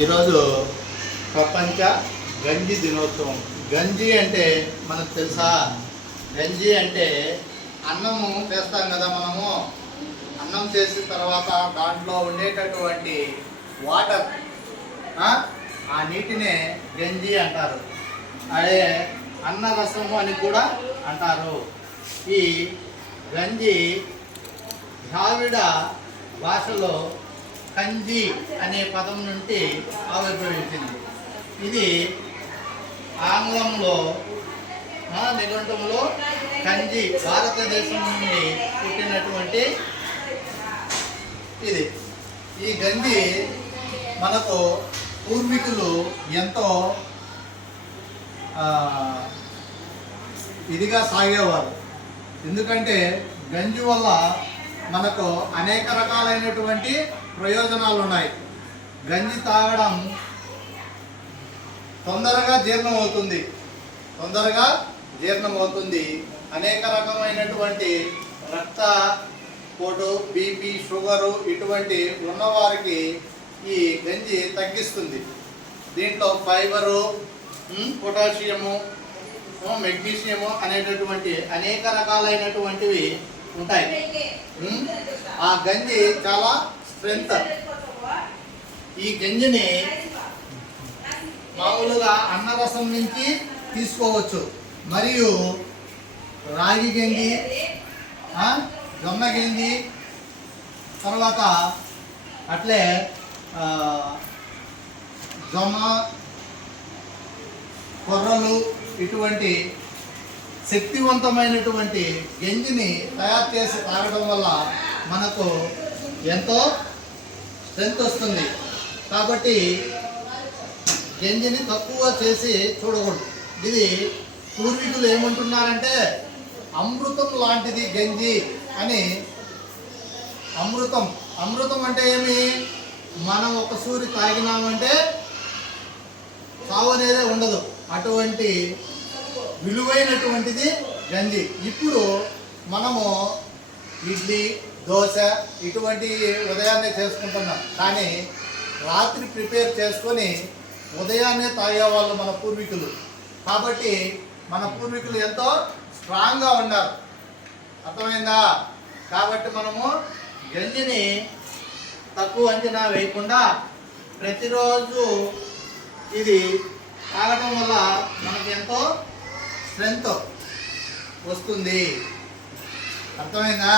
ఈరోజు ప్రపంచ గంజి దినోత్సవం గంజి అంటే మనకు తెలుసా గంజి అంటే అన్నము చేస్తాం కదా మనము అన్నం చేసిన తర్వాత దాంట్లో ఉండేటటువంటి వాటర్ ఆ నీటినే గంజి అంటారు అదే అన్నరసము అని కూడా అంటారు ఈ గంజి ద్రావిడ భాషలో కంది అనే పదం నుండి ఆవిర్భవించింది ఇది ఆంగ్లంలో నిఘంటంలో కంది భారతదేశం నుండి పుట్టినటువంటి ఇది ఈ గంజి మనకు పూర్వీకులు ఎంతో ఇదిగా సాగేవారు ఎందుకంటే గంజి వల్ల మనకు అనేక రకాలైనటువంటి ప్రయోజనాలు ఉన్నాయి గంజి తాగడం తొందరగా జీర్ణం అవుతుంది తొందరగా జీర్ణం అవుతుంది అనేక రకమైనటువంటి రక్త పోటు బీపీ షుగరు ఇటువంటి ఉన్నవారికి ఈ గంజి తగ్గిస్తుంది దీంట్లో ఫైబరు పొటాషియము మెగ్నీషియము అనేటటువంటి అనేక రకాలైనటువంటివి ఉంటాయి ఆ గంజి చాలా స్ట్రెంగ్ ఈ గంజిని మామూలుగా అన్నరసం నుంచి తీసుకోవచ్చు మరియు రాగి గంజి జొన్న గంజి తర్వాత అట్లే జొన్న కొర్రలు ఇటువంటి శక్తివంతమైనటువంటి గంజిని తయారు చేసి తాగడం వల్ల మనకు ఎంతో స్ట్రెంత్ వస్తుంది కాబట్టి గంజిని తక్కువ చేసి చూడకూడదు ఇది పూర్వీకులు ఏమంటున్నారంటే అమృతం లాంటిది గంజి అని అమృతం అమృతం అంటే ఏమి మనం ఒక సూరి తాగినామంటే సావు అనేదే ఉండదు అటువంటి విలువైనటువంటిది గంజి ఇప్పుడు మనము ఇడ్లీ దోశ ఇటువంటి ఉదయాన్నే చేసుకుంటున్నాం కానీ రాత్రి ప్రిపేర్ చేసుకొని ఉదయాన్నే తాగేవాళ్ళు మన పూర్వీకులు కాబట్టి మన పూర్వీకులు ఎంతో స్ట్రాంగ్గా ఉన్నారు అర్థమైందా కాబట్టి మనము గంజిని తక్కువ అంచనా వేయకుండా ప్రతిరోజు ఇది తాగడం వల్ల మనకు ఎంతో స్ట్రెంగ్త్ వస్తుంది అర్థమైందా